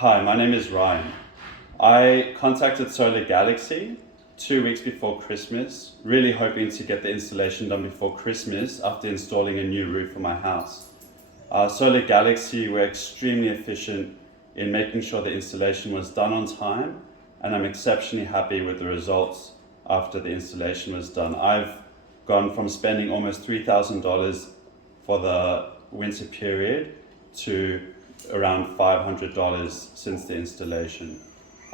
Hi, my name is Ryan. I contacted Solar Galaxy 2 weeks before Christmas, really hoping to get the installation done before Christmas after installing a new roof for my house. Solar Galaxy were extremely efficient in making sure the installation was done on time, and I'm exceptionally happy with the results after the installation was done. I've gone from spending almost $3,000 for the winter period to around $500 since the installation.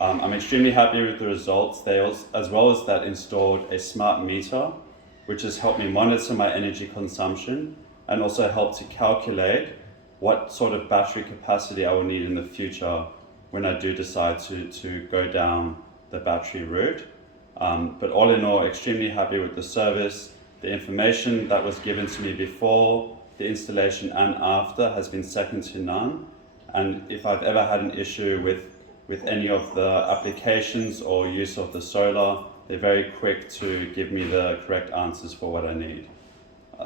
I'm extremely happy with the results. They also, as well as that, installed a smart meter, which has helped me monitor my energy consumption and also helped to calculate what sort of battery capacity I will need in the future when I do decide to go down the battery route. But all in all, extremely happy with the service. The information that was given to me before the installation and after has been second to none. And if I've ever had an issue with any of the applications or use of the solar, they're very quick to give me the correct answers for what I need.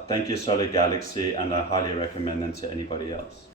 Thank you, Solar Galaxy, and I highly recommend them to anybody else.